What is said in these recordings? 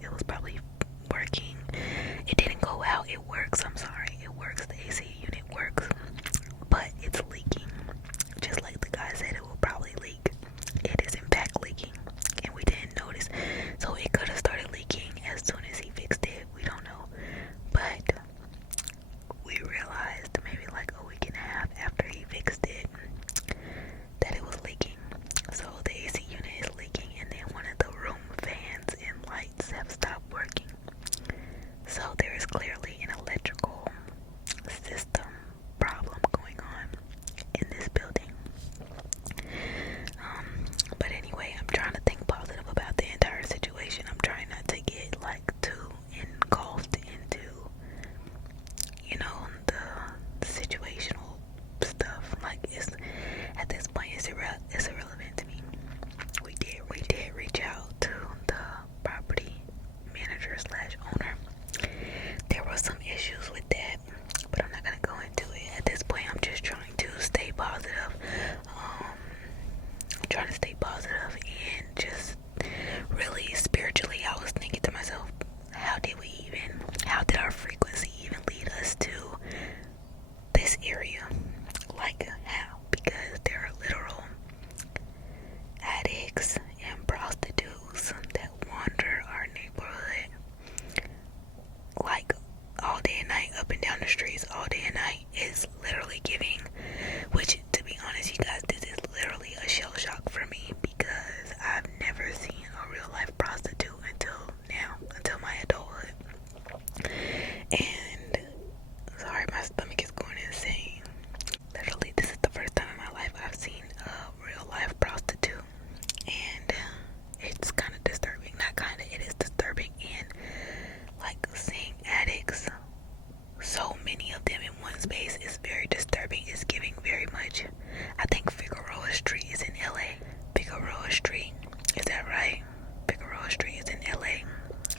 It was probably working. It didn't go out. It works. I'm sorry. It works. The AC unit works, but it's leaking. Just like the guy said, it will probably leak. It is in fact leaking, and we didn't notice. So it could have started leaking as soon as he fixed it. We don't know, but we realized maybe like a week and a half after he fixed it that it was leaking. So the AC unit is leaking, and then one of the room fans and lights have stopped working. So there is clearly an electrical system problem going on in this building. But anyway, I'm trying to think positive about the entire situation. I'm trying not to get like too engulfed into, the situational stuff. Like it's at this point, it's irrelevant to me. We did reach out to the property manager slash owner. There were some issues with that, but I'm not gonna go into it. At this point, I'm just trying to stay positive. I'm trying to stay positive and just really spiritually, I was thinking to myself, how did our frequency even lead us to this area? Like how? Because there are literal addicts and prostitutes that wander our neighborhood like all day and night, up and down the streets all day and night. It's literally giving, which to be honest you guys, this is literally a shell shock for me because I've never seen a real life prostitute until my adulthood. And sorry, my stomach is going insane. Literally, this is the first time in my life I've seen a real life prostitute, and it's kind of disturbing. Not kind of, it is disturbing. And like seeing addicts, so many of them in one space, is very disturbing. It's giving very much, I think Figueroa Street is in LA. Figueroa Street, is that right? Figueroa Street is in LA,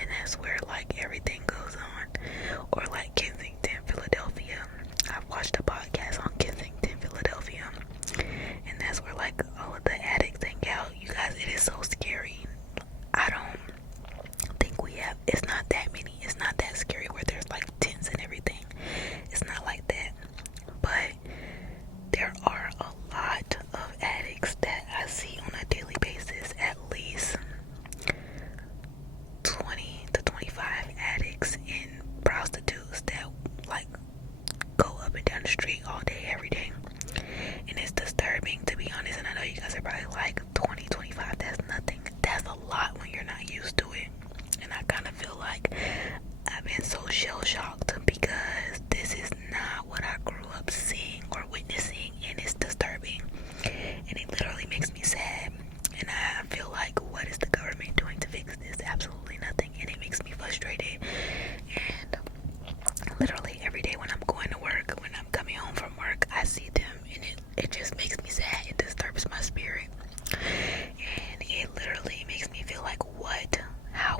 and that's where like everything goes on. Or like Kensington, Philadelphia. I've watched a podcast on Kensington, Philadelphia, and that's where like all of the addicts hang out. You guys, it is so scary. I don't think we have, it's not that many, it's not that scary where there's like tents and everything. It's not like that, but there are a lot of addicts that I see on a daily basis. At least 20 to 25 addicts and prostitutes that like go up and down the street all day, every day. And it's disturbing, to be honest. And I know you guys are probably like 20, 25, that's nothing. That's a lot when you're not used to it. And I kind of feel like I've been so shell shocked because this is not what I grew up seeing or witnessing, and it's disturbing. And it literally makes me sad. And I feel like, what is the government doing to fix this? Absolutely nothing. And it makes me frustrated. And literally every day when I'm going to work, when I'm coming home from work, I see them, and it just makes me sad. It disturbs my spirit. And it literally makes me feel like, what? How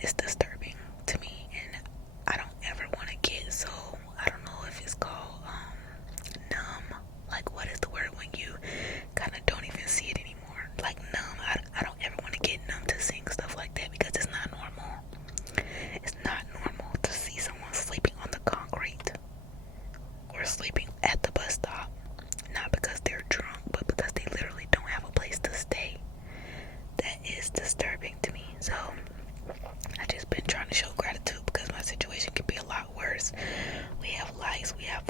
is disturbing to me, and I don't ever want to get so, I don't know if it's called numb. Like, what is the word when you kind of don't even see it anymore? Like numb. I don't ever want to get numb to seeing stuff like that, because it's not normal. It's not normal to see someone sleeping on the concrete or sleeping at the bus stop, not because they're drunk, but because they literally don't have a place to stay. That is disturbing to me. So I just been trying to show gratitude, because my situation could be a lot worse. We have lights, we have